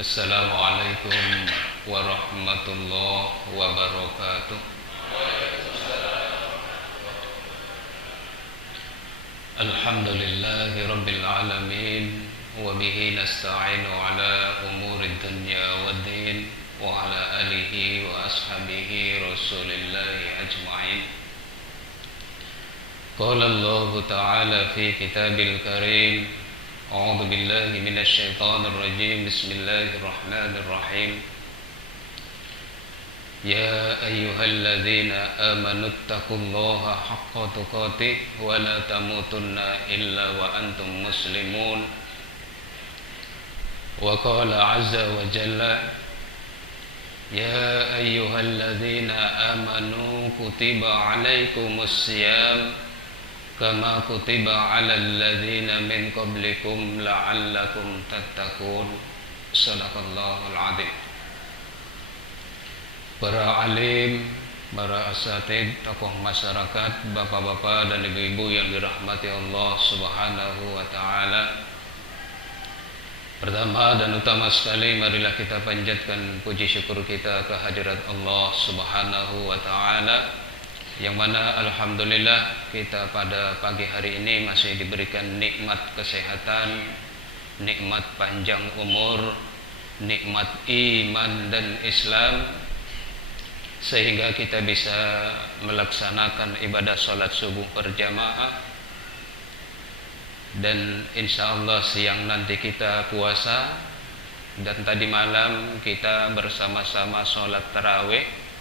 Assalamualaikum warahmatullahi wabarakatuh. Alhamdulillahi rabbil alamin, wa bihi nasta'inu ala umurid dunya waddin, wa ala alihi wa ashabihi rasulillahi ajma'in. Qala Allah ta'ala fi kitabil karim, a'udzu billahi minasy syaithanir rajim. Bismillahirrahmanirrahim. Ya ayyuhalladzina amanu taqullaha haqqa tuqatih wa la tamutunna illa wa antum muslimun. Wa qala azza wa jalla, ya ayyuhalladzina amanu kutiba alaikumus syiyam kama kutiba alal ladzina min qablikum la'allakum tattaqun. Shadaqallahul adzim. Para alim, para asatid, tokoh masyarakat, bapak-bapak dan ibu-ibu yang dirahmati Allah Subhanahu wa ta'ala. Pertama dan utama sekali, marilah kita panjatkan puji syukur kita ke hadirat Allah Subhanahu wa ta'ala, yang mana alhamdulillah kita pada pagi hari ini masih diberikan nikmat kesehatan, nikmat panjang umur, nikmat iman dan Islam, sehingga kita bisa melaksanakan ibadah sholat subuh berjamaah. Dan insya Allah siang nanti kita puasa, dan tadi malam kita bersama-sama sholat tarawih.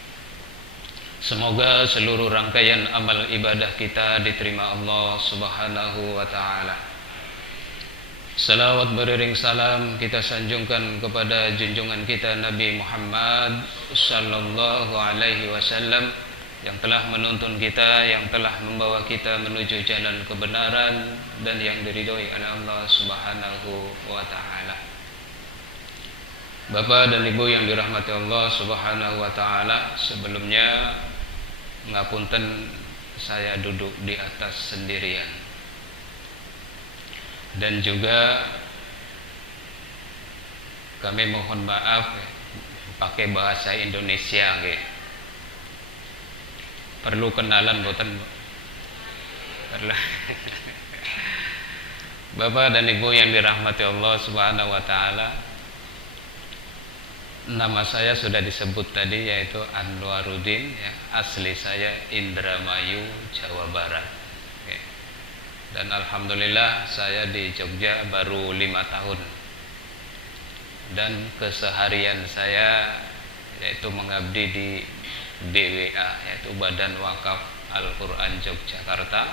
Semoga seluruh rangkaian amal ibadah kita diterima Allah Subhanahu wa ta'ala. Salawat beriring salam kita sanjungkan kepada junjungan kita Nabi Muhammad sallallahu alaihi wasallam, yang telah menuntun kita, yang telah membawa kita menuju jalan kebenaran dan yang diridhoi oleh Allah Subhanahu wa ta'ala. Bapak dan Ibu yang dirahmati Allah Subhanahu wa ta'ala, sebelumnya ngapunten saya duduk di atas sendirian. Dan juga kami mohon maaf pakai bahasa Indonesia nggih. Perlu kenalan boten? Perlu. Bapak dan Ibu yang dirahmati Allah Subhanahu wa taala, nama saya sudah disebut tadi, yaitu Anwaruddin ya. Asli saya Indramayu, Jawa Barat. Dan alhamdulillah saya di Jogja baru 5 tahun. Dan keseharian saya yaitu mengabdi di BWA, yaitu Badan Wakaf Al-Quran Yogyakarta,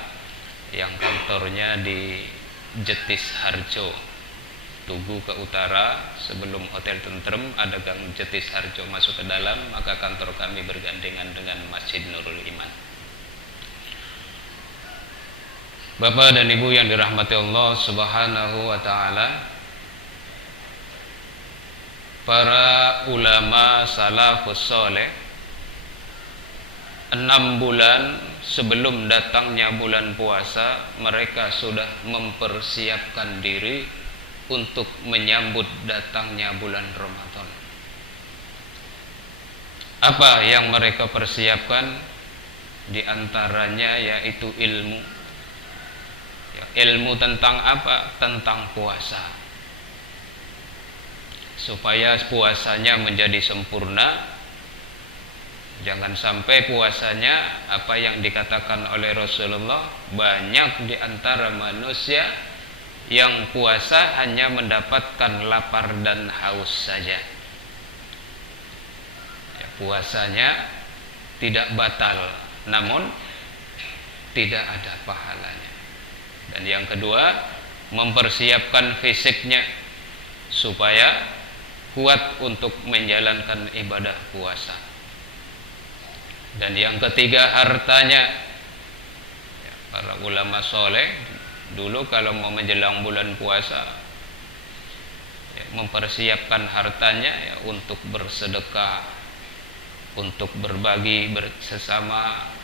yang kantornya di Jetis Harjo, Tugu ke utara. Sebelum Hotel Tentrem ada Gang Jetis Harjo masuk ke dalam, maka kantor kami bergandengan dengan Masjid Nurul Iman. Bapak dan Ibu yang dirahmati Allah Subhanahu wa ta'ala, para ulama salafus soleh 6 bulan sebelum datangnya bulan puasa, mereka sudah mempersiapkan diri untuk menyambut datangnya bulan Ramadan. Apa yang mereka persiapkan? Di antaranya yaitu ilmu. Ilmu tentang apa? Tentang puasa, supaya puasanya menjadi sempurna. Jangan sampai puasanya apa yang dikatakan oleh Rasulullah, banyak di antara manusia yang puasa hanya mendapatkan lapar dan haus saja. Puasanya tidak batal, namun tidak ada pahalanya. Dan yang kedua, mempersiapkan fisiknya supaya kuat untuk menjalankan ibadah puasa. Dan yang ketiga, hartanya. Para ulama soleh dulu kalau mau menjelang bulan puasa, mempersiapkan hartanya untuk bersedekah, untuk berbagi sesama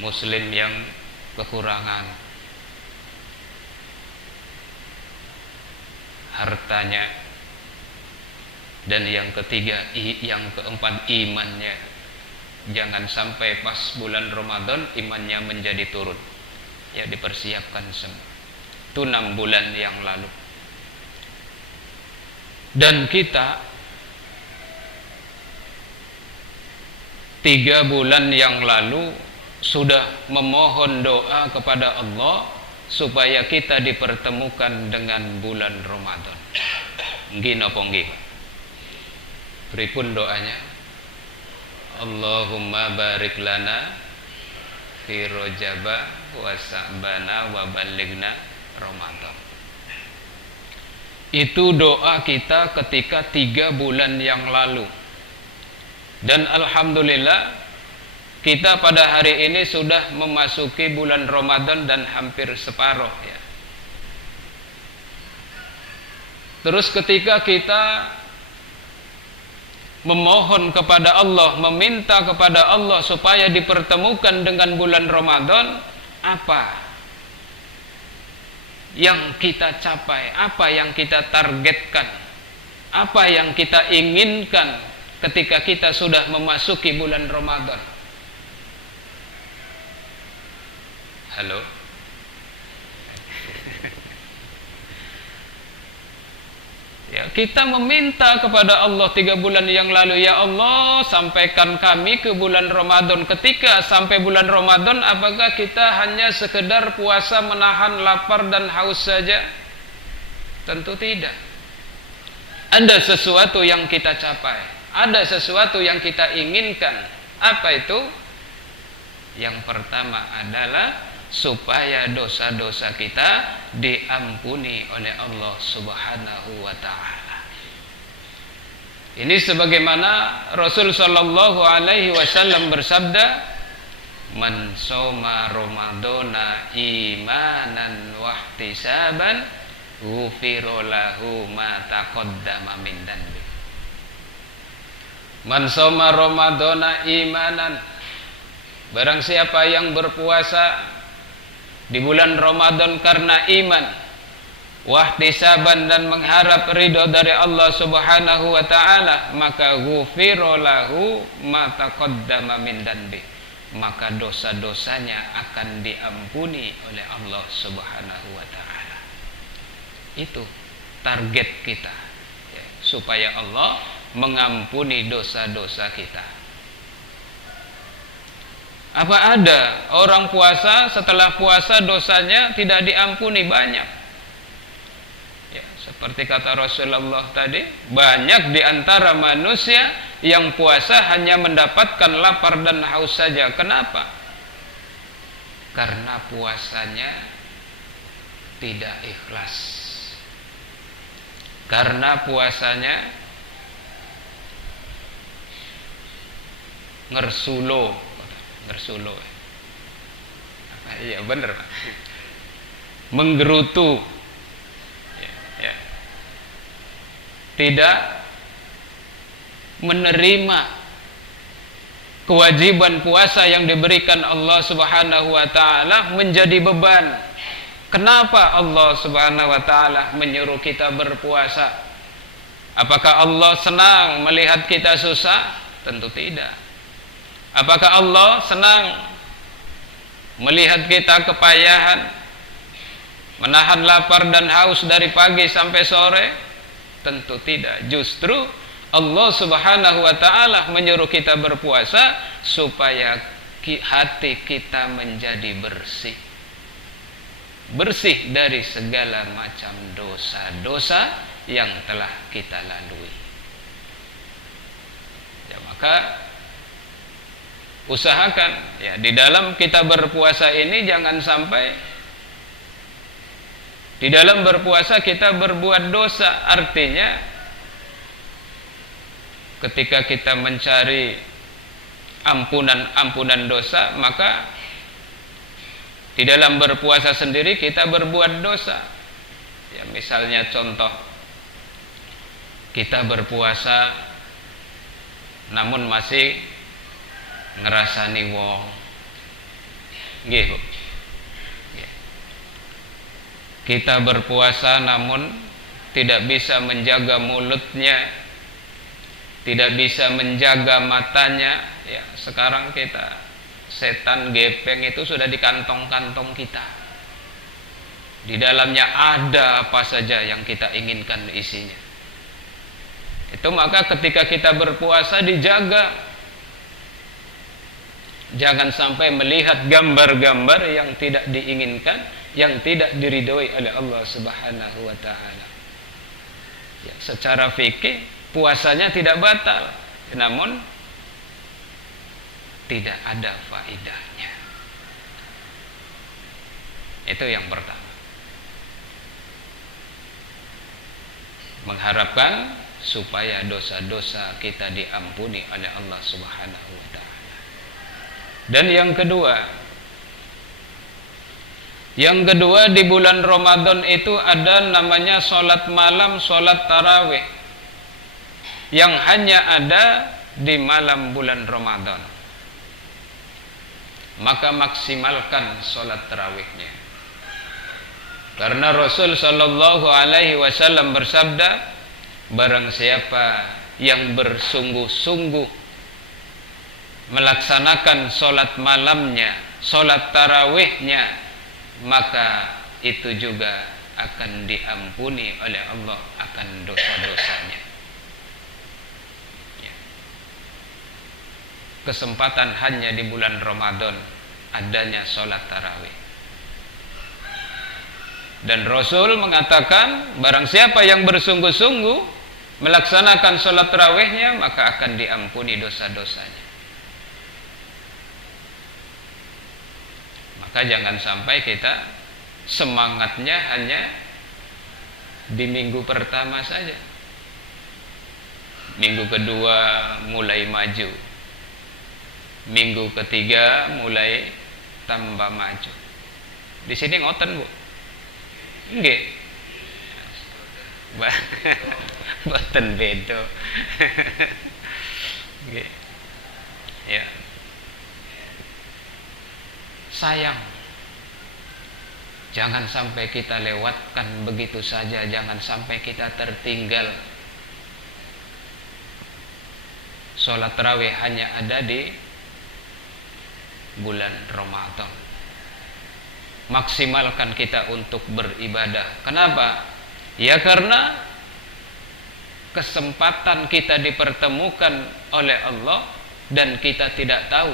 muslim yang kekurangan. Hartanya Dan yang ketiga, yang keempat, imannya. Jangan sampai pas bulan Ramadan imannya menjadi turun. Ya, dipersiapkan semua. Itu 6 bulan yang lalu. Dan kita 3 bulan yang lalu sudah memohon doa kepada Allah supaya kita dipertemukan dengan bulan Ramadan. Nggih napa nggih? Pripun doanya? Allahumma barik lana fi Rajaba wa Sa'bana wa ballighna Ramadan. Itu doa kita ketika 3 bulan yang lalu. Dan alhamdulillah kita pada hari ini sudah memasuki bulan Ramadan dan hampir separuh ya. Terus ketika kita memohon kepada Allah, meminta kepada Allah supaya dipertemukan dengan bulan Ramadan, apa yang kita capai, apa yang kita targetkan, apa yang kita inginkan ketika kita sudah memasuki bulan Ramadan? Halo? Ya, kita meminta kepada Allah 3 bulan yang lalu, ya Allah, sampaikan kami ke bulan Ramadan. Ketika sampai bulan Ramadan, apakah kita hanya sekedar puasa menahan lapar dan haus saja? Tentu tidak. Ada sesuatu yang kita capai, ada sesuatu yang kita inginkan. Apa itu? Yang pertama adalah supaya dosa-dosa kita diampuni oleh Allah Subhanahu wa ta'ala. Ini sebagaimana Rasul sallallahu alaihi wasallam bersabda, "Man shoma Ramadana imanan wa ihtisaban, ghufira lahu ma taqaddama min dhanbi." Man shoma Ramadana imanan, barang siapa yang berpuasa di bulan Ramadan karena iman, wahtisaban, dan mengharap ridho dari Allah Subhanahu wa ta'ala, maka ghufira lahu ma taqaddama min dhanbi, maka dosa-dosanya akan diampuni oleh Allah Subhanahu wa ta'ala. Itu target kita ya, supaya Allah mengampuni dosa-dosa kita. Apa ada orang puasa setelah puasa dosanya tidak diampuni? Banyak ya, seperti kata Rasulullah tadi, banyak di antara manusia yang puasa hanya mendapatkan lapar dan haus saja. Kenapa? Karena puasanya tidak ikhlas, karena puasanya ngersulo. Iya bener, menggerutu ya. Tidak menerima kewajiban puasa yang diberikan Allah Subhanahu wa ta'ala, menjadi beban. Kenapa Allah Subhanahu wa ta'ala menyuruh kita berpuasa? Apakah Allah senang melihat kita susah? Tentu tidak. Apakah Allah senang melihat kita kepayahan, menahan lapar dan haus dari pagi sampai sore? Tentu tidak. Justru Allah Subhanahu wa ta'ala menyuruh kita berpuasa supaya hati kita menjadi bersih, bersih dari segala macam dosa-dosa yang telah kita lalui. Ya, maka usahakan ya, di dalam kita berpuasa ini jangan sampai di dalam berpuasa kita berbuat dosa. Artinya ketika kita mencari ampunan dosa, maka di dalam berpuasa sendiri kita berbuat dosa. Ya, misalnya contoh, kita berpuasa namun masih ngerasani wong, nggih Bu. Kita berpuasa namun tidak bisa menjaga mulutnya tidak bisa menjaga matanya. Ya, sekarang kita setan gepeng itu sudah di kantong-kantong kita. Di dalamnya ada apa saja yang kita inginkan isinya. Itu maka ketika kita berpuasa dijaga. Jangan sampai melihat gambar-gambar yang tidak diinginkan, yang tidak diridhoi oleh Allah Subhanahu wa taala. Ya, secara fikih puasanya tidak batal, namun tidak ada faedahnya. Itu yang pertama. Mengharapkan supaya dosa-dosa kita diampuni oleh Allah Subhanahu wa taala. Dan yang kedua di bulan Ramadan itu ada namanya sholat malam, sholat tarawih, yang hanya ada di malam bulan Ramadan. Maka maksimalkan sholat tarawihnya, karena Rasul Shallallahu Alaihi Wasallam bersabda, barang siapa yang bersungguh-sungguh melaksanakan sholat malamnya, sholat tarawihnya, maka itu juga akan diampuni oleh Allah akan dosa-dosanya. Ya. Kesempatan hanya di bulan Ramadan adanya sholat tarawih. Dan Rasul mengatakan, barang siapa yang bersungguh-sungguh melaksanakan sholat tarawihnya, maka akan diampuni dosa-dosanya. Maka jangan sampai kita semangatnya hanya di minggu pertama saja. Minggu kedua mulai maju, minggu ketiga mulai tambah maju. Di sini ngoten, Bu? Nggih. Boten beda. Nggih. Ya. Sayang, jangan sampai kita lewatkan begitu saja, jangan sampai kita tertinggal. Sholat tarawih hanya ada di bulan Ramadan. Maksimalkan kita untuk beribadah. Kenapa? Ya karena kesempatan kita dipertemukan oleh Allah dan kita tidak tahu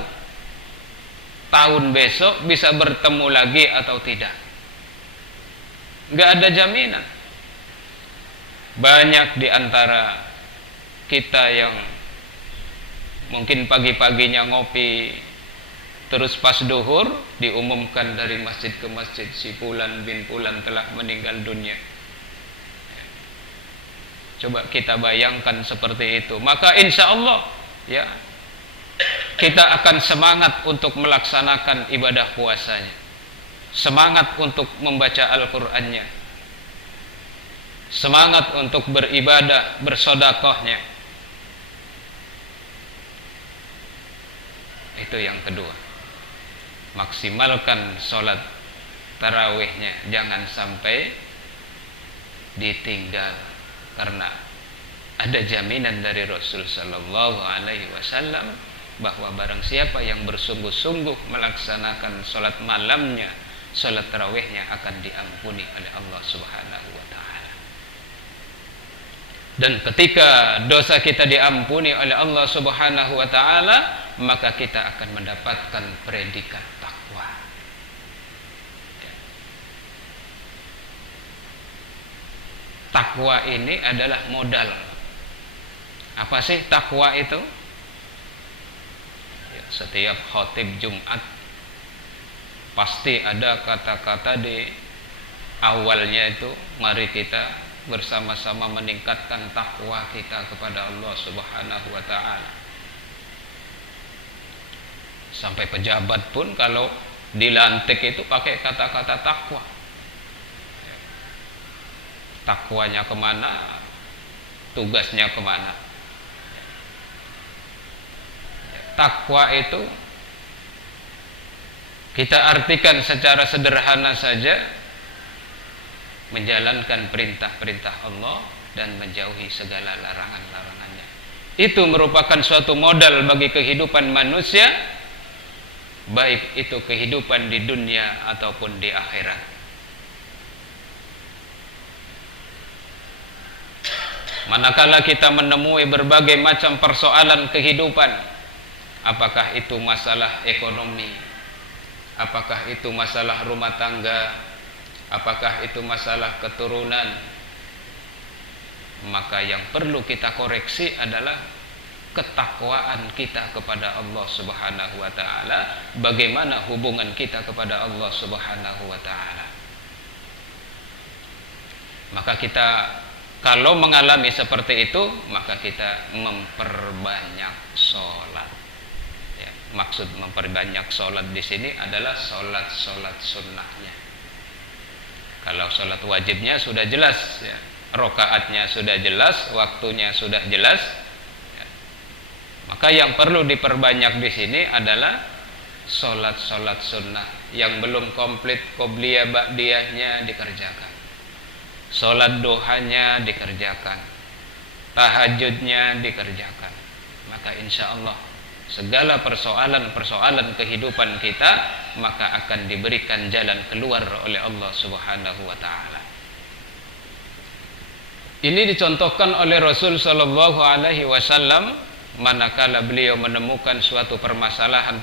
tahun besok bisa bertemu lagi atau tidak. Nggak ada jaminan. Banyak di antara kita yang mungkin pagi-paginya ngopi, terus pas duhur diumumkan dari masjid ke masjid, si Fulan bin Fulan telah meninggal dunia. Coba kita bayangkan seperti itu, maka insya Allah ya kita akan semangat untuk melaksanakan ibadah puasanya, semangat untuk membaca Al-Qur'annya, semangat untuk beribadah, bersedekahnya. Itu yang kedua. Maksimalkan sholat tarawihnya, jangan sampai ditinggal, karena ada jaminan dari Rasul Sallallahu Alaihi Wasallam bahwa barang siapa yang bersungguh-sungguh melaksanakan sholat malamnya, sholat tarawihnya akan diampuni oleh Allah Subhanahu wa taala. Dan ketika dosa kita diampuni oleh Allah Subhanahu wa taala, maka kita akan mendapatkan predikat takwa. Takwa ini adalah modal. Apa sih takwa itu? Setiap khotib Jumat pasti ada kata-kata di awalnya itu, mari kita bersama-sama meningkatkan takwa kita kepada Allah Subhanahu wa taala. Sampai pejabat pun kalau dilantik itu pakai kata-kata takwa. Takwanya kemana, tugasnya kemana. Takwa itu kita artikan secara sederhana saja, menjalankan perintah-perintah Allah dan menjauhi segala larangan-larangannya. itu merupakan suatu modal bagi kehidupan manusia, baik itu kehidupan di dunia ataupun di akhirat. Manakala kita menemui berbagai macam persoalan kehidupan, apakah itu masalah ekonomi, apakah itu masalah rumah tangga, apakah itu masalah keturunan, maka yang perlu kita koreksi adalah ketakwaan kita kepada Allah Subhanahu wa taala. Bagaimana hubungan kita kepada Allah Subhanahu wa taala? Maka kita kalau mengalami seperti itu, maka kita memperbanyak sholat. Ya, maksud memperbanyak sholat di sini adalah sholat sunnahnya. Kalau sholat wajibnya sudah jelas, ya, rokaatnya sudah jelas, waktunya sudah jelas, ya, maka yang perlu diperbanyak di sini adalah sholat sunnah yang belum komplit, qobliyah ba'diyahnya dikerjakan. Sholat duhanya dikerjakan, tahajudnya dikerjakan. Maka insya Allah segala persoalan kehidupan kita maka akan diberikan jalan keluar oleh Allah Subhanahu wa taala. Ini dicontohkan oleh Rasul sallallahu alaihi wasallam manakala beliau menemukan suatu permasalahan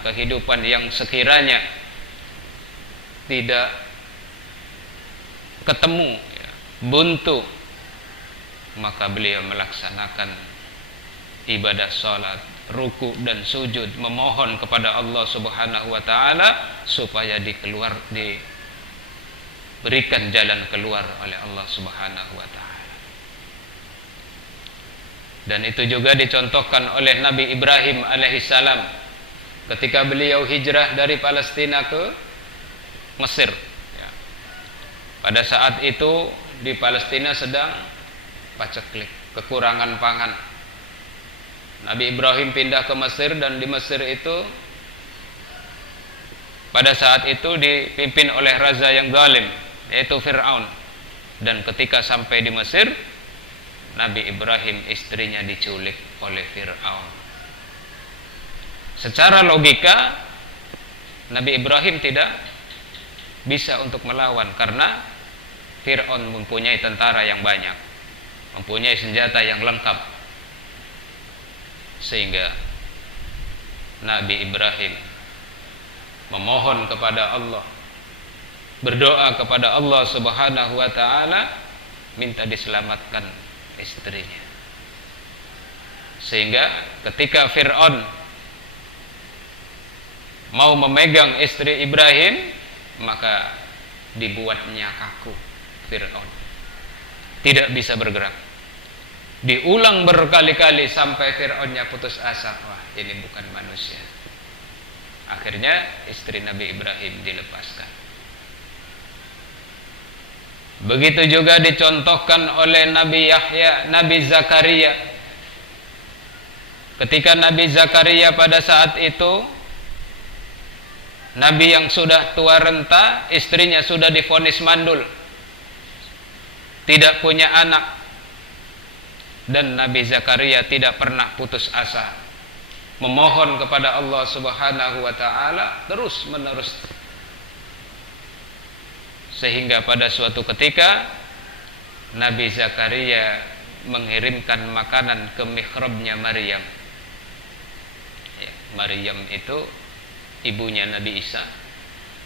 kehidupan yang sekiranya tidak ketemu, ya, buntu, maka beliau melaksanakan ibadah salat, ruku dan sujud, memohon kepada Allah Subhanahu wa taala supaya diberikan jalan keluar oleh Allah Subhanahu wa taala. Dan itu juga dicontohkan oleh Nabi Ibrahim alaihissalam ketika beliau hijrah dari Palestina ke Mesir. Pada saat itu di Palestina sedang paceklik, kekurangan pangan. Nabi Ibrahim pindah ke Mesir dan di Mesir itu pada saat itu dipimpin oleh raja yang zalim, yaitu Fir'aun. Dan ketika sampai di Mesir, Nabi Ibrahim istrinya diculik oleh Fir'aun. Secara logika Nabi Ibrahim tidak bisa untuk melawan karena Fir'aun mempunyai tentara yang banyak, mempunyai senjata yang lengkap, sehingga Nabi Ibrahim memohon kepada Allah, berdoa kepada Allah Subhanahu wa taala minta diselamatkan istrinya. Sehingga ketika Fir'aun mau memegang istri Ibrahim, maka dibuatnya kaku Fir'aun, tidak bisa bergerak. Diulang berkali-kali sampai Fir'aunnya putus asa, wah ini bukan manusia. Akhirnya istri Nabi Ibrahim dilepaskan. Begitu juga dicontohkan oleh Nabi Yahya, Nabi Zakaria. Ketika Nabi Zakaria pada saat itu Nabi yang sudah tua renta, istrinya sudah divonis mandul, tidak punya anak, dan Nabi Zakaria tidak pernah putus asa memohon kepada Allah Subhanahu wa taala terus menerus, sehingga pada suatu ketika Nabi Zakaria mengirimkan makanan ke mihrabnya Maryam. Ya, Maryam itu ibunya Nabi Isa.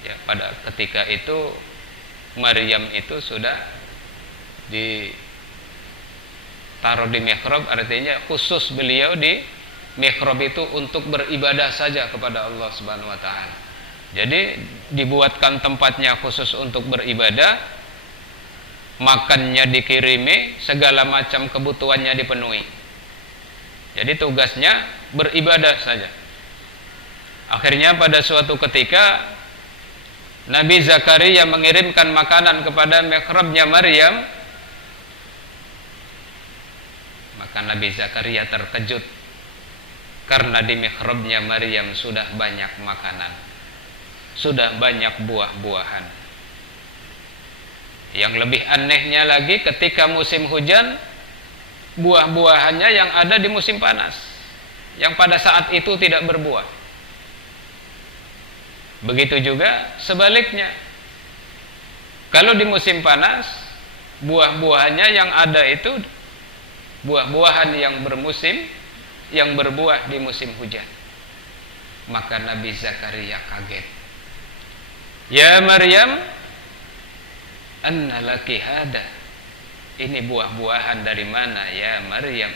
Ya, pada ketika itu Maryam itu sudah ditaruh di mihrab, artinya khusus beliau di mihrab itu untuk beribadah saja kepada Allah Subhanahu wa taala. Jadi dibuatkan tempatnya khusus untuk beribadah, makannya dikirimi, segala macam kebutuhannya dipenuhi. Jadi tugasnya beribadah saja. Akhirnya pada suatu ketika Nabi Zakaria mengirimkan makanan kepada mihrabnya Maryam, maka Nabi Zakaria terkejut karena di mihrabnya Maryam sudah banyak makanan, sudah banyak buah-buahan. Yang lebih anehnya lagi, ketika musim hujan buah-buahannya yang ada di musim panas, yang pada saat itu tidak berbuah. Begitu juga sebaliknya, kalau di musim panas buah-buahannya yang ada itu buah-buahan yang bermusim, yang berbuah di musim hujan. Maka Nabi Zakaria kaget. Ya Maryam, anna laki hada. Ini buah-buahan dari mana ya Maryam?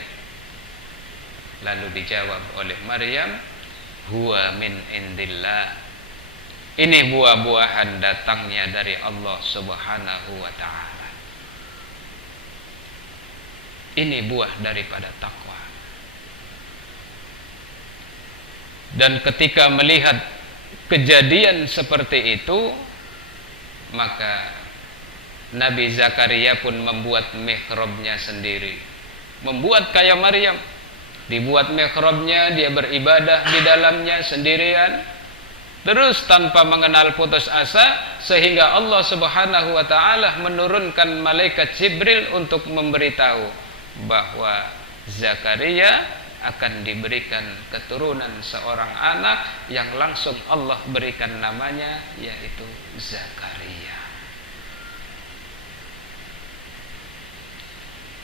Lalu dijawab oleh Maryam, huwa min indillah. Ini buah-buahan datangnya dari Allah Subhanahu wa ta'ala. Ini buah daripada takwa. Dan ketika melihat kejadian seperti itu, maka Nabi Zakaria pun membuat mihrabnya sendiri. Membuat kayak Maryam. Dibuat mihrabnya, dia beribadah di dalamnya sendirian. Terus tanpa mengenal putus asa, sehingga Allah Subhanahu wa ta'ala menurunkan malaikat Jibril untuk memberitahu bahwa Zakaria akan diberikan keturunan seorang anak yang langsung Allah berikan namanya, yaitu Zakaria.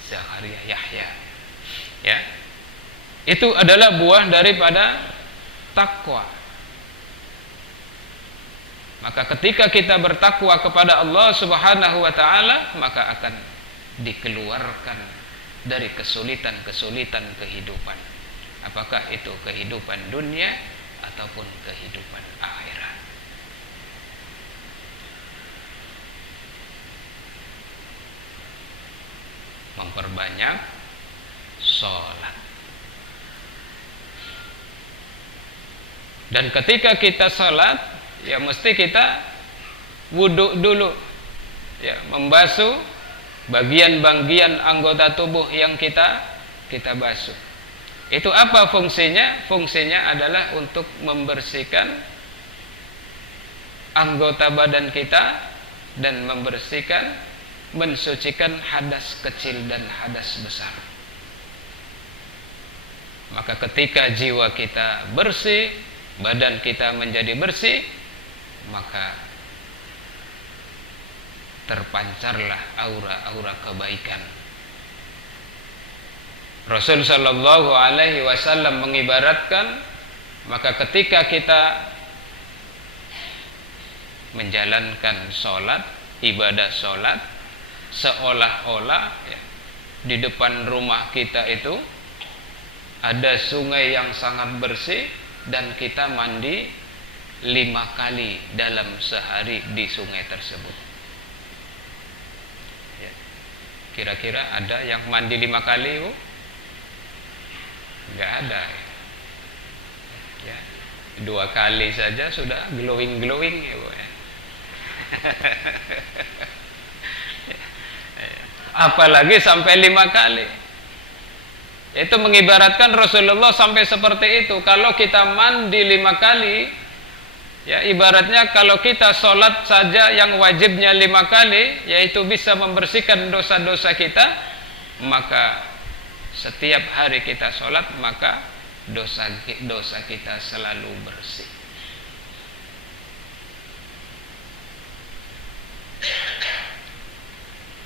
Zakaria Yahya. Ya. Itu adalah buah daripada takwa. Maka ketika kita bertakwa kepada Allah Subhanahu wa ta'ala, maka akan dikeluarkan dari kesulitan-kesulitan kehidupan. Apakah itu kehidupan dunia ataupun kehidupan akhirat. Memperbanyak sholat. Dan ketika kita sholat, ya mesti kita wudhu dulu, ya, membasuh bagian-bagian anggota tubuh yang kita basuh. Itu apa fungsinya? Fungsinya adalah untuk membersihkan anggota badan kita dan membersihkan, mensucikan hadas kecil dan hadas besar. Maka ketika jiwa kita bersih, badan kita menjadi bersih, maka terpancarlah aura-aura kebaikan. Rasul sallallahu alaihi wasallam mengibaratkan, maka ketika kita menjalankan sholat, ibadah sholat, seolah-olah ya, di depan rumah kita itu ada sungai yang sangat bersih dan kita mandi 5 kali dalam sehari di sungai tersebut. Ya. Kira-kira ada yang mandi 5 kali, Bu? Enggak ada. Ya. 2 kali saja sudah glowing-glowing ya, Bu. Ya. Apalagi sampai 5 kali. Itu mengibaratkan Rasulullah sampai seperti itu. Kalau kita mandi 5 kali, ya ibaratnya kalau kita sholat saja yang wajibnya 5 kali, yaitu bisa membersihkan dosa-dosa kita, maka setiap hari kita sholat, maka dosa kita selalu bersih.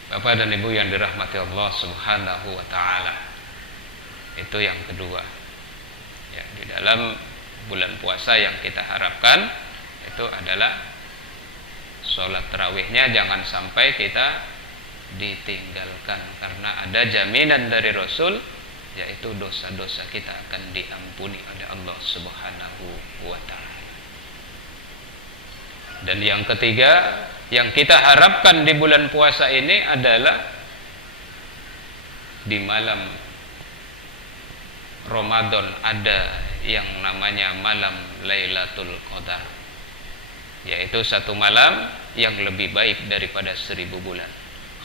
Bapak dan Ibu yang dirahmati Allah Subhanahu wa ta'ala, itu yang kedua. Ya, di dalam bulan puasa yang kita harapkan itu adalah sholat tarawihnya jangan sampai kita ditinggalkan, karena ada jaminan dari Rasul, yaitu dosa-dosa kita akan diampuni oleh Allah Subhanahu wa ta'ala. Dan yang ketiga yang kita harapkan di bulan puasa ini adalah di malam Ramadan ada yang namanya malam Lailatul Qadar, yaitu satu malam yang lebih baik daripada 1000 bulan.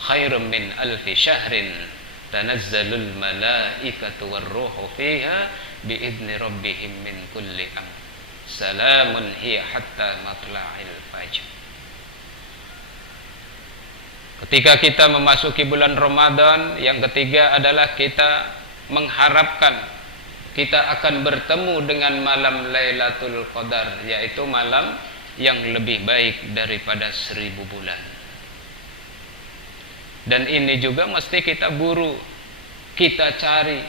Khairum min alfi syahrin tanazzalul malaikatu warruhu fiha biidzni rabbihim min kulli amr. Salamun hiya hatta matla'il fajr. Ketika kita memasuki bulan Ramadan, yang ketiga adalah kita mengharapkan kita akan bertemu dengan malam Lailatul Qadar, yaitu malam yang lebih baik daripada 1000 bulan. Dan ini juga mesti kita buru, kita cari.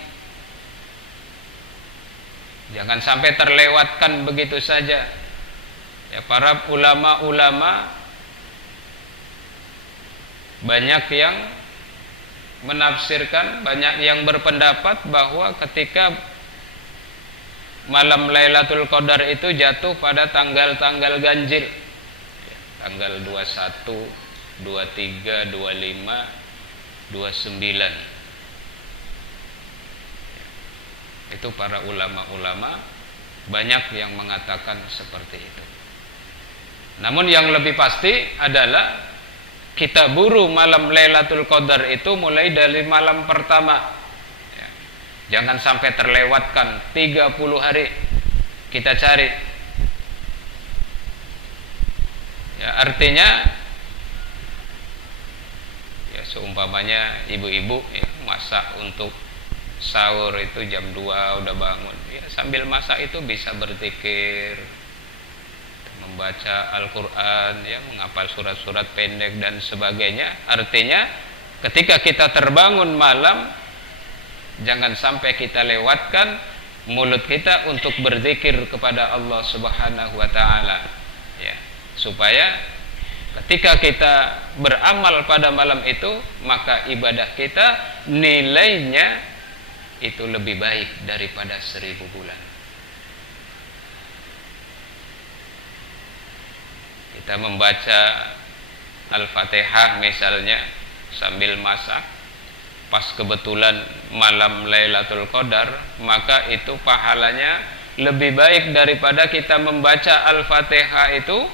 Jangan sampai terlewatkan begitu saja. Ya, para ulama-ulama banyak yang menafsirkan, banyak yang berpendapat bahwa ketika malam Lailatul Qadar itu jatuh pada tanggal-tanggal ganjil, tanggal 21, 23, 25, 29. Itu para ulama-ulama banyak yang mengatakan seperti itu. Namun yang lebih pasti adalah kita buru malam Lailatul Qadar itu mulai dari malam pertama. Jangan sampai terlewatkan 30 hari kita cari. Ya, artinya ya seumpamanya ibu-ibu ya, masak untuk sahur itu jam 2 udah bangun. Ya, sambil masak itu bisa berzikir, membaca Al-Quran, ya, menghafal surat-surat pendek dan sebagainya. Artinya ketika kita terbangun malam, jangan sampai kita lewatkan mulut kita untuk berzikir kepada Allah Subhanahu wa taala, ya, supaya ketika kita beramal pada malam itu, maka ibadah kita nilainya itu lebih baik daripada 1000 bulan. Kita membaca Al-Fatihah misalnya sambil masak, pas kebetulan malam Lailatul Qadar, maka itu pahalanya lebih baik daripada kita membaca Al-Fatihah itu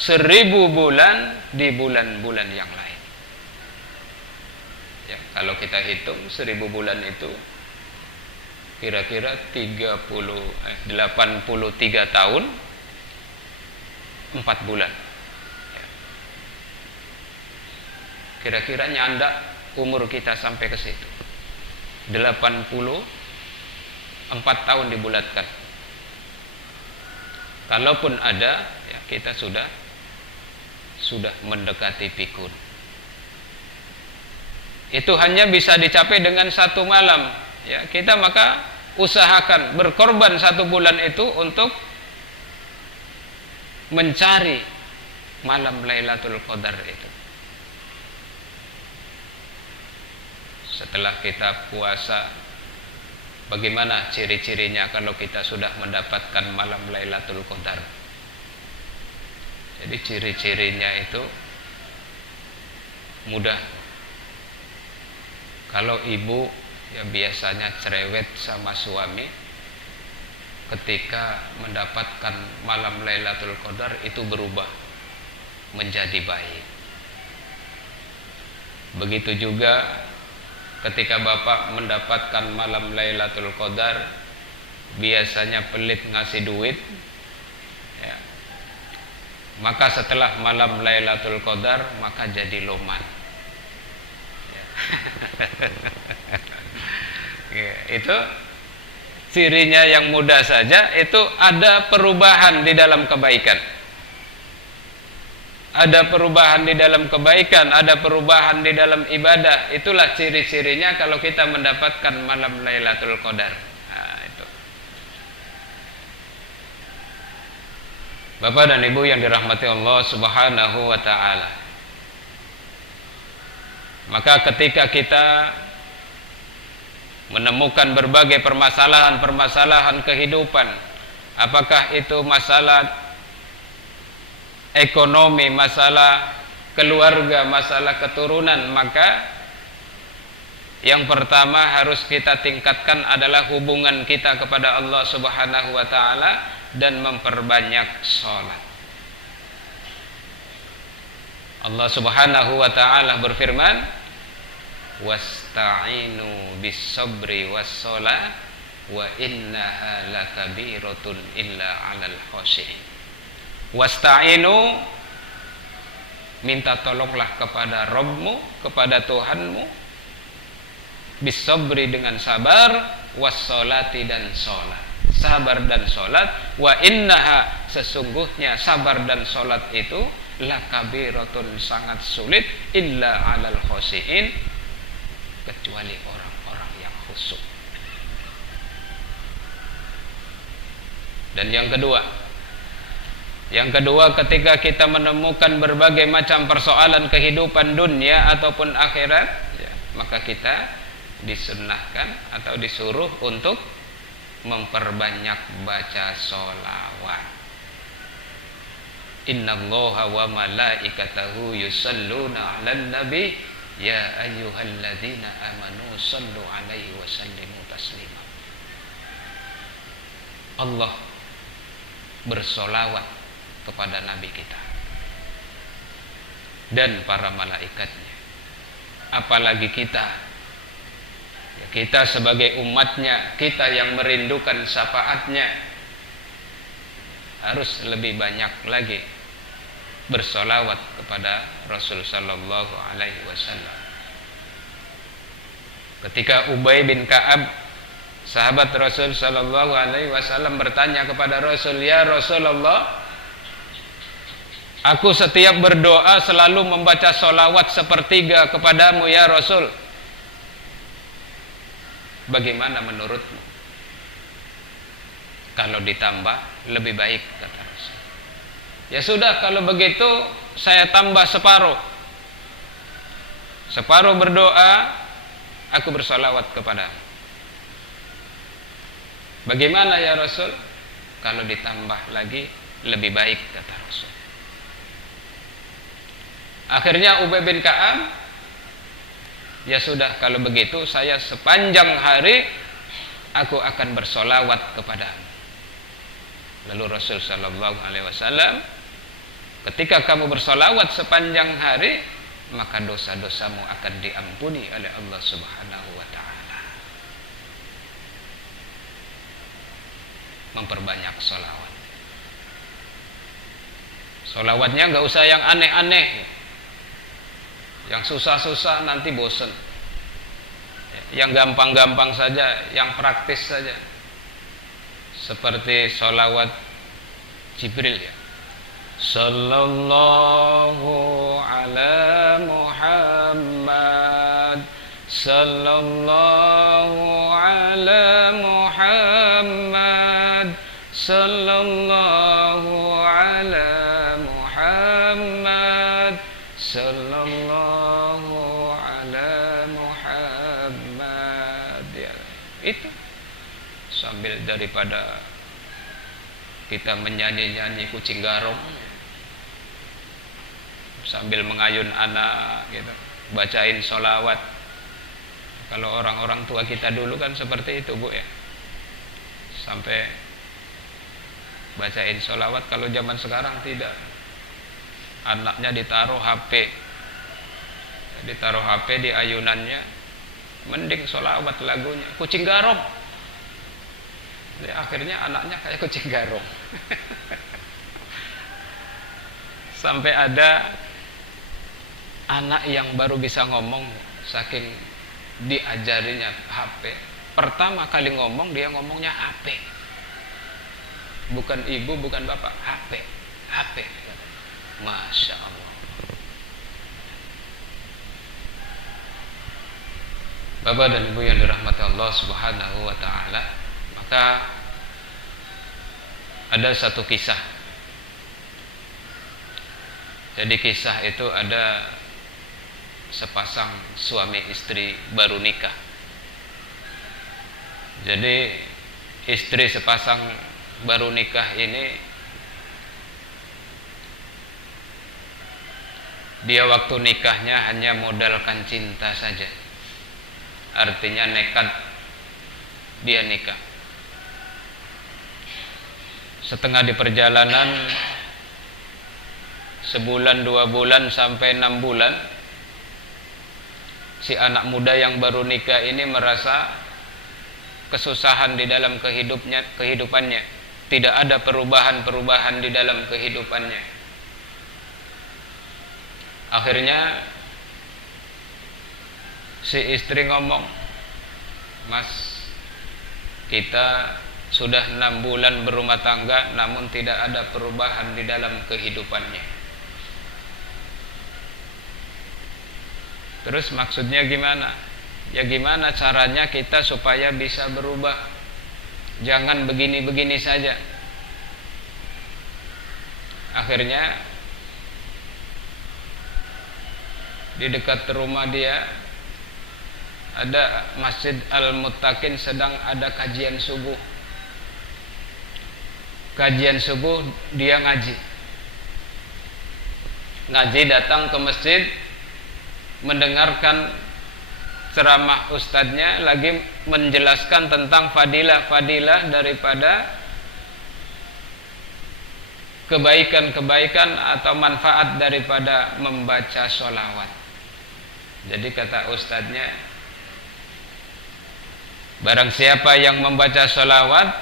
1000 bulan di bulan-bulan yang lain. Ya, kalau kita hitung 1000 bulan itu kira-kira 83 tahun 4 bulan. Ya. Kira-kira nyanda umur kita sampai ke situ. 84 tahun dibulatkan. Kalaupun ada, ya kita sudah mendekati pikun. Itu hanya bisa dicapai dengan satu malam. Ya, kita maka usahakan berkorban 1 bulan itu untuk mencari malam Lailatul Qadar itu. Setelah kita puasa, bagaimana ciri-cirinya kalau kita sudah mendapatkan malam Lailatul Qadar? Jadi ciri-cirinya itu mudah. Kalau ibu ya biasanya cerewet sama suami, ketika mendapatkan malam Lailatul Qadar itu berubah menjadi baik. Begitu juga ketika bapak mendapatkan malam Lailatul Qadar, biasanya pelit ngasih duit, ya. Maka setelah malam Lailatul Qadar maka jadi loman, ya. Ya, itu cirinya yang mudah saja, itu ada perubahan di dalam kebaikan. Ada perubahan di dalam kebaikan, ada perubahan di dalam ibadah. Itulah ciri-cirinya kalau kita mendapatkan malam Lailatul Qadar. Nah, itu. Bapak dan Ibu yang dirahmati Allah Subhanahu wa taala. Maka ketika kita menemukan berbagai permasalahan-permasalahan kehidupan, apakah itu masalah ekonomi, masalah keluarga, masalah keturunan, maka yang pertama harus kita tingkatkan adalah hubungan kita kepada Allah Subhanahu wa taala dan memperbanyak salat. Allah Subhanahu wa taala berfirman, wasta'inu bis-sabri was-shalah wa innaha lakabiratun illa 'alal khashi'in. Wasta'inu, minta tolonglah kepada Rabbmu, kepada Tuhanmu, bisabri dengan sabar, wassolati dan sholat, sabar dan sholat, wa innaha sesungguhnya sabar dan sholat itu lakabiratun sangat sulit, illa alal khosiin kecuali orang-orang yang khusyuk. Dan yang kedua ketika kita menemukan berbagai macam persoalan kehidupan dunia ataupun akhirat, ya, maka kita disunnahkan atau disuruh untuk memperbanyak baca sholawat. Innallaha wa malaikatahu yusalluna 'alan nabi ya ayyuhalladzina amanu sallu 'alaihi wa sallimu taslima. Allah bersolawat kepada nabi kita dan para malaikatnya. Apalagi kita sebagai umatnya, kita yang merindukan syafaatnya, harus lebih banyak lagi bersolawat kepada Rasul sallallahu alaihi wasallam. Ketika Ubay bin Ka'ab, sahabat Rasul sallallahu alaihi wasallam, bertanya kepada Rasul, "Ya Rasulullah, aku setiap berdoa selalu membaca solawat sepertiga kepadamu ya Rasul. Bagaimana menurutmu? Kalau ditambah lebih baik," kata Rasul. "Ya sudah, kalau begitu saya tambah separuh. Separuh berdoa, aku bersolawat kepadamu." "Bagaimana ya Rasul?" "Kalau ditambah lagi lebih baik," kata Rasul. Akhirnya Ubay bin Ka'ab, "Ya sudah, kalau begitu saya sepanjang hari aku akan bersolawat kepadamu." Lalu Rasul sallallahu alaihi wasallam, "Ketika kamu bersolawat sepanjang hari, maka dosa-dosamu akan diampuni oleh Allah Subhanahu wa ta'ala." Memperbanyak solawat. Solawatnya gak usah yang aneh-aneh, yang susah-susah nanti bosan. Yang gampang-gampang saja, yang praktis saja. Seperti sholawat Jibril, ya. Sallallahu ala Muhammad, sallallahu ala Muhammad, sallallahu ala Muhammad, sallallahu ala Muhammad, ya. Itu sambil daripada kita menyanyi-nyanyi kucing garong, sambil mengayun anak gitu, bacain sholawat. Kalau orang-orang tua kita dulu kan seperti itu, Bu, ya, sampai bacain sholawat. Kalau zaman sekarang tidak, anaknya ditaruh HP di ayunannya, mending sholawat lagunya kucing garong. Jadi akhirnya anaknya kayak kucing garong. Sampai ada anak yang baru bisa ngomong, saking diajarinya HP. Pertama kali ngomong, dia ngomongnya HP. Bukan ibu, bukan bapak, HP. Masya Allah. Bapak dan Ibu yang dirahmati Allah Subhanahu wa ta'ala, maka ada satu kisah. Jadi kisah itu ada sepasang suami istri baru nikah. Jadi istri sepasang baru nikah ini, dia waktu nikahnya hanya modalkan cinta saja. Artinya nekat dia nikah. Setengah di perjalanan, sebulan, 2 bulan, sampai 6 bulan, si anak muda yang baru nikah ini merasa kesusahan di dalam kehidupannya. Tidak ada perubahan-perubahan di dalam kehidupannya. Akhirnya si istri ngomong, "Mas, kita sudah 6 bulan berumah tangga namun tidak ada perubahan di dalam kehidupannya." Terus maksudnya gimana? Ya gimana caranya kita supaya bisa berubah? Jangan begini-begini saja. Akhirnya di dekat rumah dia ada Masjid Al-Muttaqin, sedang ada kajian subuh. Kajian subuh dia ngaji, datang ke masjid, mendengarkan ceramah ustadznya lagi menjelaskan tentang fadilah-fadilah daripada kebaikan-kebaikan atau manfaat daripada membaca sholawat. Jadi kata ustadznya, barang siapa yang membaca sholawat,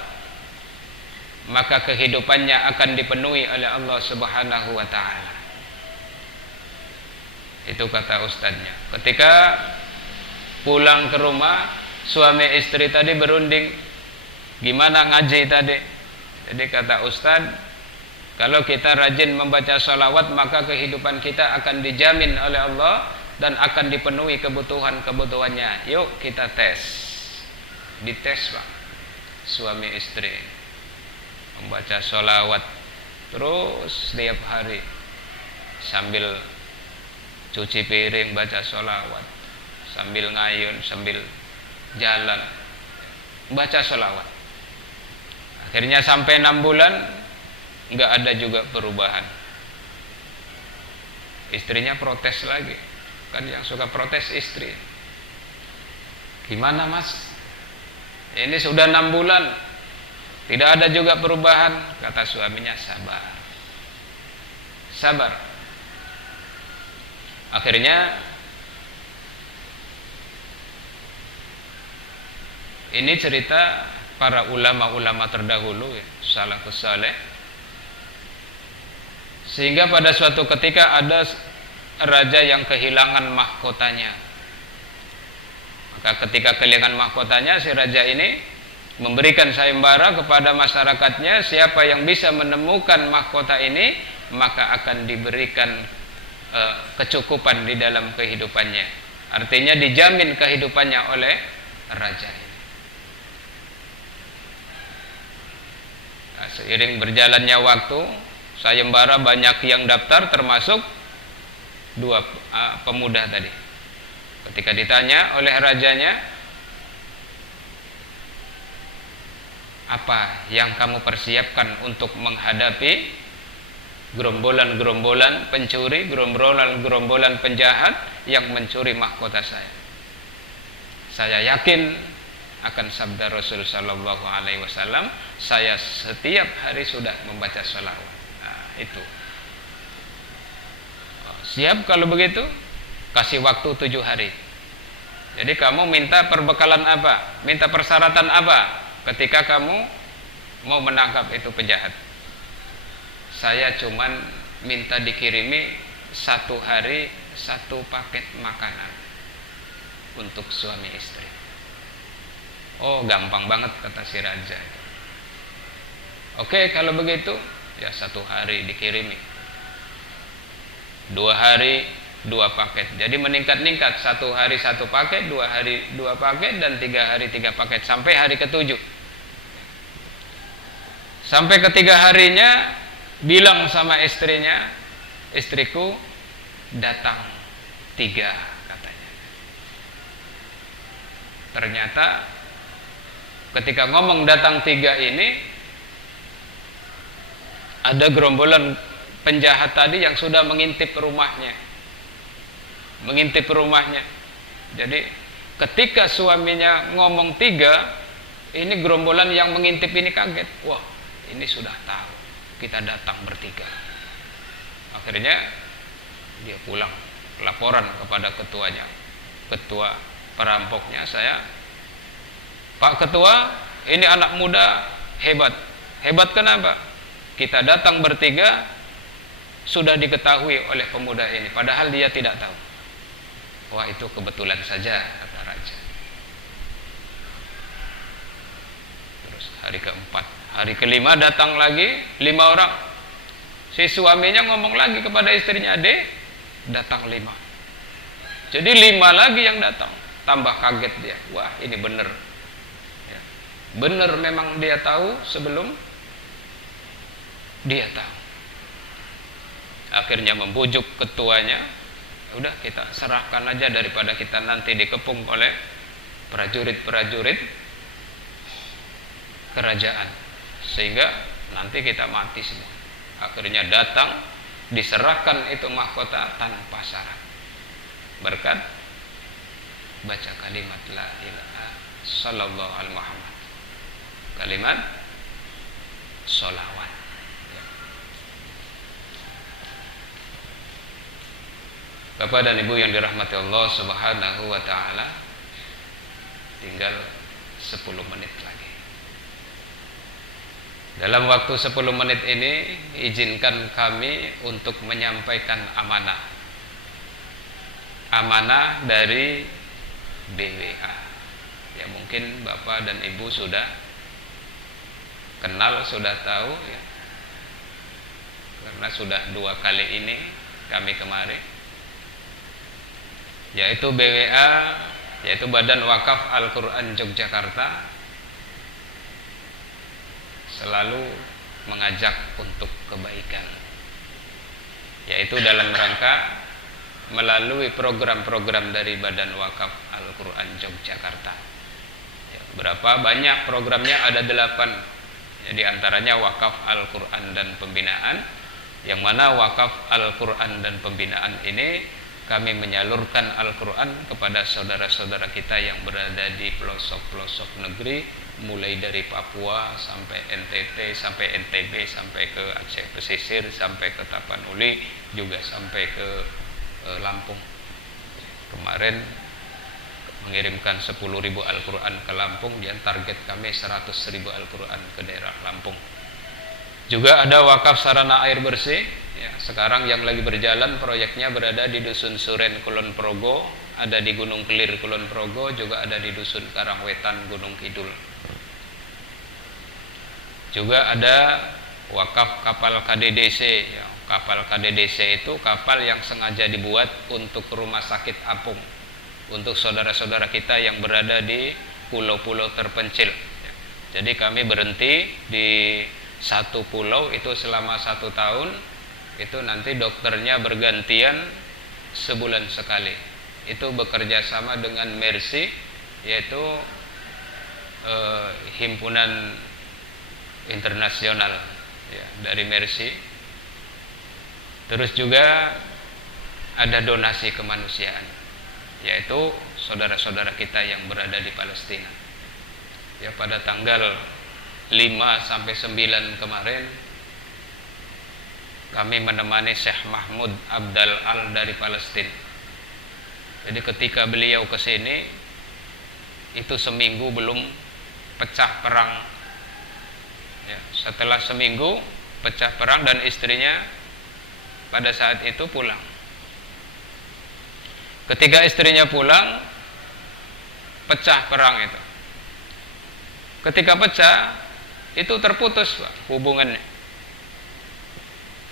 maka kehidupannya akan dipenuhi oleh Allah Subhanahu wa ta'ala. Itu kata ustadznya. Ketika pulang ke rumah, suami istri tadi berunding, gimana ngaji tadi? Jadi kata ustadz, kalau kita rajin membaca sholawat, maka kehidupan kita akan dijamin oleh Allah dan akan dipenuhi kebutuhan-kebutuhannya. Yuk kita tes. Dites Pak, suami istri membaca sholawat terus setiap hari, sambil cuci piring baca sholawat, sambil ngayun, sambil jalan baca sholawat. Akhirnya sampai 6 bulan nggak ada juga perubahan. Istrinya protes lagi, kan yang suka protes istri. Gimana mas, ini sudah 6 bulan tidak ada juga perubahan. Kata suaminya, sabar. Akhirnya ini cerita para ulama-ulama terdahulu, salafus saleh. Sehingga pada suatu ketika ada raja yang kehilangan mahkotanya. Maka ketika kehilangan mahkotanya, si raja ini memberikan sayembara kepada masyarakatnya, siapa yang bisa menemukan mahkota ini maka akan diberikan kecukupan di dalam kehidupannya. Artinya dijamin kehidupannya oleh raja ini. Nah, seiring berjalannya waktu, sayembara banyak yang daftar, termasuk 2 pemuda tadi. Ketika ditanya oleh rajanya, apa yang kamu persiapkan untuk menghadapi gerombolan-gerombolan pencuri, gerombolan-gerombolan penjahat yang mencuri mahkota saya? Saya yakin akan sabda Rasul sallallahu alaihi wasallam, saya setiap hari sudah membaca sholawat. Nah, itu. Siap kalau begitu? Kasih waktu 7 hari. Jadi kamu minta perbekalan apa? Minta persyaratan apa ketika kamu mau menangkap itu penjahat? Saya cuman minta dikirimi 1 hari 1 paket makanan untuk suami istri. Oh, gampang banget, kata si raja. Oke, kalau begitu ya 1 hari dikirimi, 2 hari 2 paket. Jadi meningkat-ningkat, 1 hari 1 paket, 2 hari 2 paket, dan 3 hari 3 paket sampai hari ke-7. Sampai ke-3 harinya bilang sama istrinya, istriku datang 3, katanya. Ternyata ketika ngomong datang 3 ini, ada gerombolan penjahat tadi yang sudah mengintip rumahnya. Jadi ketika suaminya ngomong 3, ini gerombolan yang mengintip ini kaget. Wah, ini sudah tahu kita datang bertiga. Akhirnya dia pulang, laporan kepada ketuanya, ketua perampoknya, Pak Ketua, ini anak muda hebat. Hebat kenapa? Kita datang bertiga, sudah diketahui oleh pemuda ini, padahal dia tidak tahu. Wah, itu kebetulan saja, kata raja. Terus hari keempat, hari kelima datang lagi 5 orang. Si suaminya ngomong lagi kepada istrinya, "Dek, datang 5." Jadi 5 lagi yang datang. Tambah kaget dia. Wah, ini benar. Ya. Benar memang dia tahu sebelum dia tahu. Akhirnya membujuk ketuanya, udah kita serahkan aja daripada kita nanti dikepung oleh prajurit-prajurit kerajaan, sehingga nanti kita mati semua. Akhirnya datang, diserahkan itu mahkota tanpa syarat, berkat baca kalimat la ilaha sallallahu alaihi Muhammad, kalimat sholawat. Bapak dan Ibu yang dirahmati Allah Subhanahu wa taala, tinggal 10 menit lagi. Dalam waktu 10 menit ini, izinkan kami untuk menyampaikan amanah. Amanah dari BWA. Ya, mungkin Bapak dan Ibu sudah kenal, sudah tahu ya. Karena sudah 2 kali ini kami kemarin, yaitu BWA, yaitu Badan Wakaf Al-Quran Yogyakarta, selalu mengajak untuk kebaikan, yaitu dalam rangka melalui program-program dari Badan Wakaf Al-Quran Yogyakarta. Ya, berapa banyak programnya? Ada 8. Ya, di antaranya Wakaf Al-Quran dan Pembinaan, yang mana Wakaf Al-Quran dan Pembinaan ini kami menyalurkan Al-Quran kepada saudara-saudara kita yang berada di pelosok-pelosok negeri, mulai dari Papua sampai NTT, sampai NTB, sampai ke Aceh Pesisir, sampai ke Tapanuli, juga sampai ke Lampung. Kemarin mengirimkan 10.000 Al-Quran ke Lampung, dan target kami 100.000 Al-Quran ke daerah Lampung. Juga ada wakaf sarana air bersih. Ya, sekarang yang lagi berjalan proyeknya berada di Dusun Suren Kulon Progo, ada di Gunung Kelir Kulon Progo, juga ada di Dusun Karangwetan Gunung Kidul. Juga ada wakaf kapal KDDC. Ya, kapal KDDC itu kapal yang sengaja dibuat untuk rumah sakit apung, untuk saudara-saudara kita yang berada di pulau-pulau terpencil. Ya, jadi kami berhenti di satu pulau itu selama 1 tahun. Itu nanti dokternya bergantian sebulan sekali. Itu bekerja sama dengan Mercy, yaitu himpunan internasional ya, dari Mercy. Terus juga ada donasi kemanusiaan, yaitu saudara-saudara kita yang berada di Palestina. Ya, pada tanggal 5 sampai 9 kemarin kami menemani Syekh Mahmud Abdal Al dari Palestina. Jadi ketika beliau ke sini, itu seminggu belum pecah perang. Ya, setelah seminggu pecah perang dan istrinya pada saat itu pulang. Ketika istrinya pulang, pecah perang itu. Ketika pecah, itu terputus Pak, hubungannya.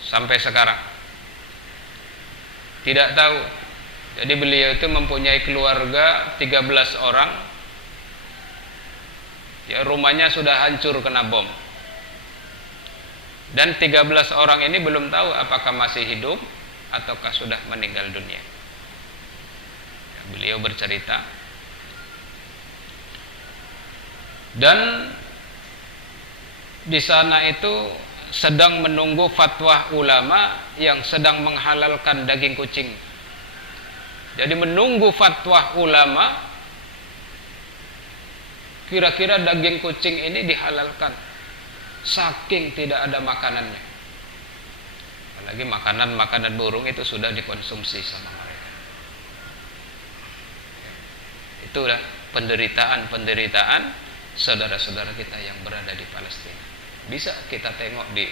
Sampai sekarang tidak tahu. Jadi beliau itu mempunyai keluarga 13 orang. Ya, rumahnya sudah hancur kena bom. Dan 13 orang ini belum tahu apakah masih hidup ataukah sudah meninggal dunia. Ya, beliau bercerita. Dan di sana itu sedang menunggu fatwa ulama yang sedang menghalalkan daging kucing. Jadi menunggu fatwa ulama, kira-kira daging kucing ini dihalalkan, saking tidak ada makanannya. Apalagi makanan burung itu sudah dikonsumsi sama mereka. Itulah penderitaan saudara-saudara kita yang berada di Palestina. Bisa kita tengok di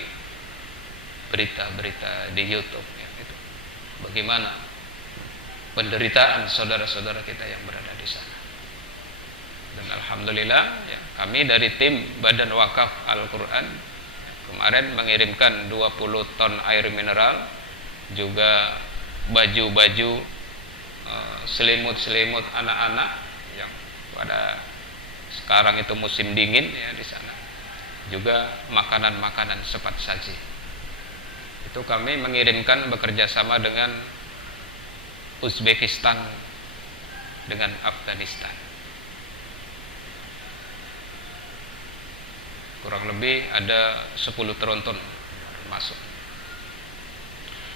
berita-berita di YouTube ya, itu bagaimana penderitaan saudara-saudara kita yang berada di sana. Dan alhamdulillah ya, kami dari tim Badan Wakaf Al-Quran kemarin mengirimkan 20 ton air mineral, juga baju-baju, selimut-selimut anak-anak yang pada sekarang itu musim dingin ya di sana, juga makanan-makanan cepat saji. Itu kami mengirimkan bekerja sama dengan Uzbekistan, dengan Afghanistan. Kurang lebih ada 10 tronton masuk.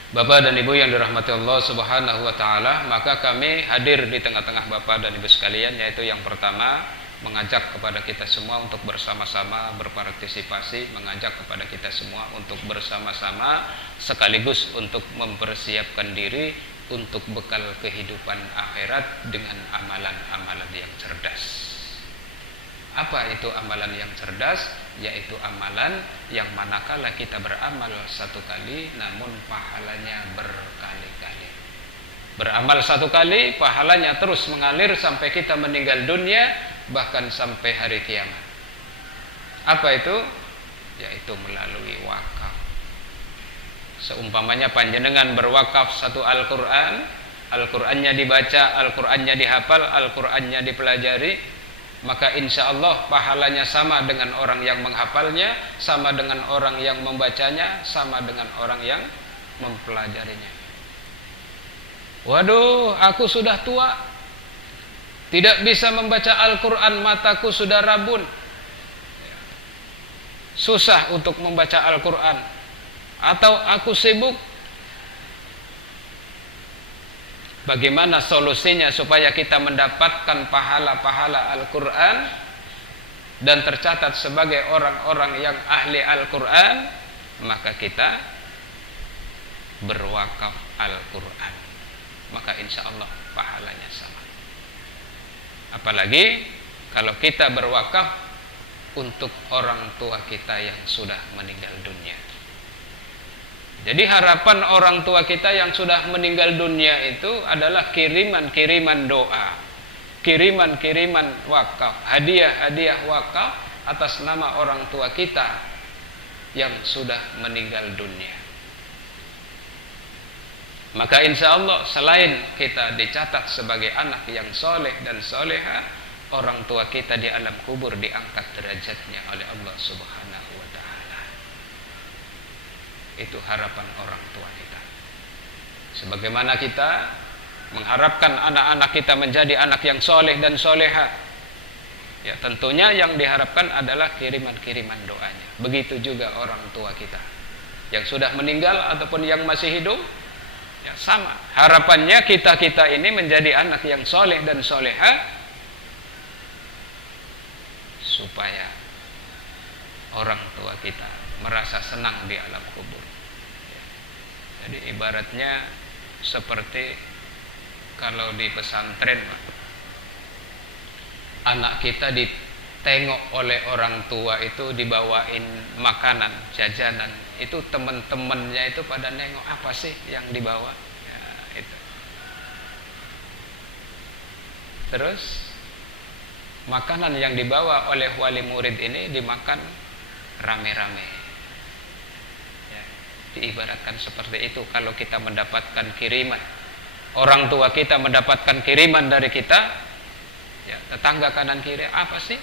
Bapak dan Ibu yang dirahmati Allah Subhanahu wa taala, maka kami hadir di tengah-tengah Bapak dan Ibu sekalian, yaitu yang pertama mengajak kepada kita semua untuk bersama-sama berpartisipasi, mengajak kepada kita semua untuk bersama-sama sekaligus untuk mempersiapkan diri untuk bekal kehidupan akhirat dengan amalan-amalan yang cerdas. Apa itu amalan yang cerdas? Yaitu amalan yang manakala kita beramal satu kali namun pahalanya berkali-kali. Beramal satu kali, pahalanya terus mengalir sampai kita meninggal dunia, bahkan sampai hari kiamat. Apa itu? Yaitu melalui wakaf. Seumpamanya panjenengan berwakaf satu Al-Quran, Al-Qurannya dibaca, Al-Qurannya dihafal, Al-Qurannya dipelajari, maka insya Allah pahalanya sama dengan orang yang menghafalnya, sama dengan orang yang membacanya, sama dengan orang yang mempelajarinya. Waduh, aku sudah tua, tidak bisa membaca Al-Quran, mataku sudah rabun, susah untuk membaca Al-Quran, atau aku sibuk. Bagaimana solusinya supaya kita mendapatkan pahala-pahala Al-Quran dan tercatat sebagai orang-orang yang ahli Al-Quran? Maka kita berwakaf Al-Quran, maka insya Allah pahalanya sama. Apalagi kalau kita berwakaf untuk orang tua kita yang sudah meninggal dunia. Jadi harapan orang tua kita yang sudah meninggal dunia itu adalah kiriman-kiriman doa, kiriman-kiriman wakaf, hadiah-hadiah wakaf atas nama orang tua kita yang sudah meninggal dunia. Maka insya Allah selain kita dicatat sebagai anak yang soleh dan soleha, orang tua kita di alam kubur diangkat derajatnya oleh Allah Subhanahu wa ta'ala. Itu harapan orang tua kita. Sebagaimana kita mengharapkan anak-anak kita menjadi anak yang soleh dan soleha, ya tentunya yang diharapkan adalah kiriman-kiriman doanya. Begitu juga orang tua kita yang sudah meninggal ataupun yang masih hidup, ya sama. Harapannya kita-kita ini menjadi anak yang soleh dan soleha, supaya orang tua kita merasa senang di alam kubur. Jadi ibaratnya seperti kalau di pesantren, anak kita ditengok oleh orang tua itu dibawain makanan, jajanan, itu teman-temannya itu pada nengok, apa sih yang dibawa? Ya, itu. Terus makanan yang dibawa oleh wali murid ini dimakan rame-rame. Ya, diibaratkan seperti itu. Kalau kita mendapatkan kiriman, orang tua kita mendapatkan kiriman dari kita, ya, tetangga kanan kiri, apa sih?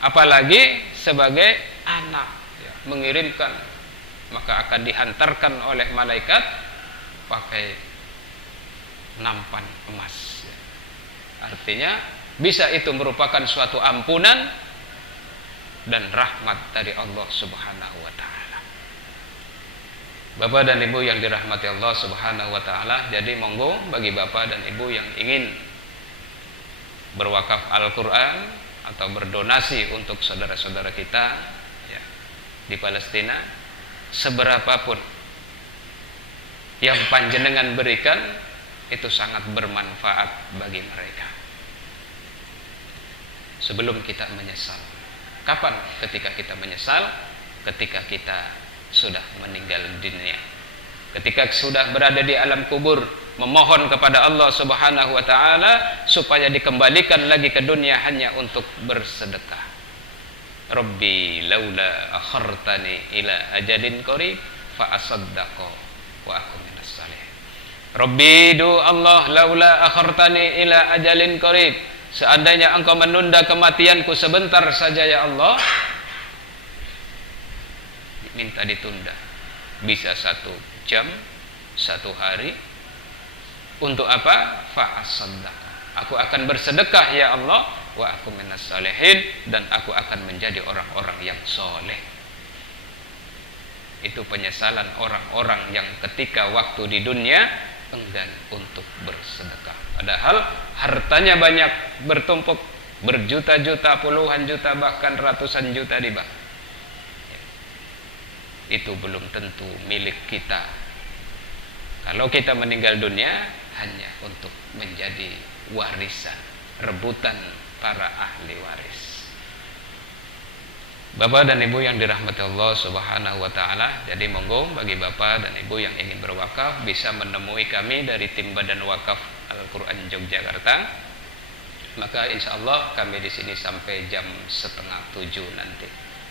Apalagi sebagai anak, ya, mengirimkan, maka akan dihantarkan oleh malaikat pakai nampan emas. Ya. Artinya bisa itu merupakan suatu ampunan dan rahmat dari Allah Subhanahu wa ta'ala. Bapak dan Ibu yang dirahmati Allah Subhanahu wa ta'ala, jadi monggo bagi Bapak dan Ibu yang ingin berwakaf Al-Quran atau berdonasi untuk saudara-saudara kita, ya, di Palestina, seberapapun yang panjenengan berikan itu sangat bermanfaat bagi mereka. Sebelum kita menyesal. Kapan ketika kita menyesal? Ketika kita sudah meninggal dunia. Ketika sudah berada di alam kubur, memohon kepada Allah Subhanahu wa taala supaya dikembalikan lagi ke dunia hanya untuk bersedekah. Rabbi laula akhartani ila ajalin qarib fa asaddaqu wa akun minas salihin. Rabbi du Allah laula akhartani ila ajalin qarib, seandainya engkau menunda kematianku sebentar saja ya Allah, minta ditunda, bisa 1 jam, 1 hari. Untuk apa? Fa asaddaq, aku akan bersedekah ya Allah, wa aku minas salihin, dan aku akan menjadi orang-orang yang soleh. Itu penyesalan orang-orang yang ketika waktu di dunia enggan untuk bersedekah, padahal hartanya banyak, bertumpuk, berjuta-juta, puluhan juta, bahkan ratusan juta di bank. Itu belum tentu milik kita. Kalau kita meninggal dunia hanya untuk menjadi warisan, rebutan para ahli waris. Bapak dan Ibu yang dirahmati Allah Subhanahu wa taala, jadi monggo bagi Bapak dan Ibu yang ingin berwakaf bisa menemui kami dari tim Badan Wakaf Al-Qur'an Yogyakarta. Maka insya Allah kami di sini sampai jam 6:30 nanti.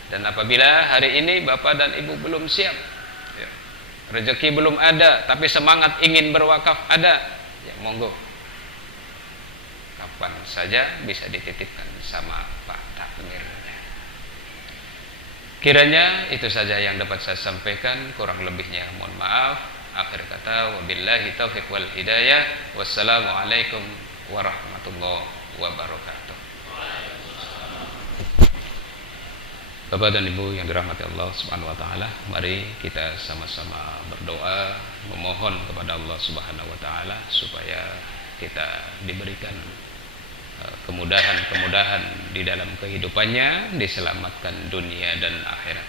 Dan apabila hari ini Bapak dan Ibu belum siap, ya, rezeki belum ada, tapi semangat ingin berwakaf ada, ya monggo, kapan saja bisa dititipkan sama Pak Takmirnya. Kiranya itu saja yang dapat saya sampaikan, kurang lebihnya mohon maaf. Akhir kata, wabillahi taufiq wal hidayah. Wassalamualaikum warahmatullahi wabarakatuh. Bapak dan Ibu yang dirahmati Allah Subhanahu wa taala, mari kita sama-sama berdoa memohon kepada Allah Subhanahu wa taala supaya kita diberikan kemudahan-kemudahan di dalam kehidupannya, diselamatkan dunia dan akhirat.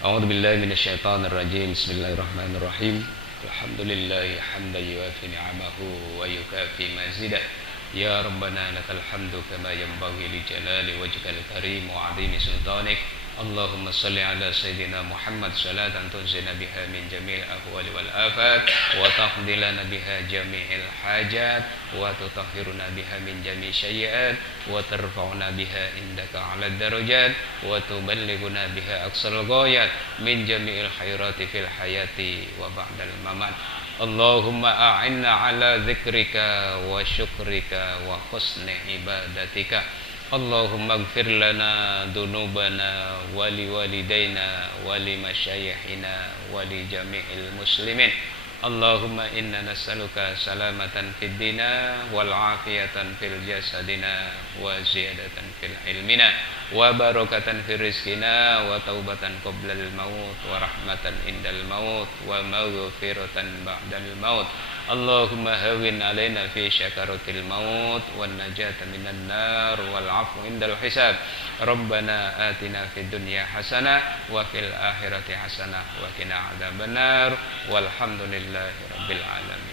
A'udzubillahi minasyaitonir rajim. Bismillahirrahmanirrahim. Alhamdulillahi hamdan yuwafi ni'amahu wa yukafi mazidah. Ya Rabbana lakal hamdu kama yanbaghi li jalali wajhikal karim wa 'azimi sultanik. Allahumma salli ala sayyidina Muhammad salatan tunzina biha min jami'il ahwali wal afat wa taqdilana biha jami'il hajat wa tutahhiruna biha min jami'i sayyi'at wa tarfa'una biha indaka 'ala darajat wa tuballighuna biha aqsal ghayat min jami'il khairati fil hayati wa ba'dal mamat. Allahumma a'inna ala dzikrika wa syukrika wa husni ibadatika. Allahumma ighfir lana dunubana wa li walidayna wa li masyayikhina wa li jami'il muslimin. Allahumma inna nas'aluka salamatan fid dina wal afiyatan fil jasadina wa ziyadatan fil ilmina wa barakatan fil rizqina wa taubatan qoblal maut wa rahmatan indal maut wa maghfiratan ba'dal maut. Allahumma hawin alaina fi syakaratil maut wan najata minan nar wal afu indal hisab. Rabbana atina fid dunya hasanah wa fil akhirati hasanah wa qina adzabannar walhamdulillahi rabbil alamin.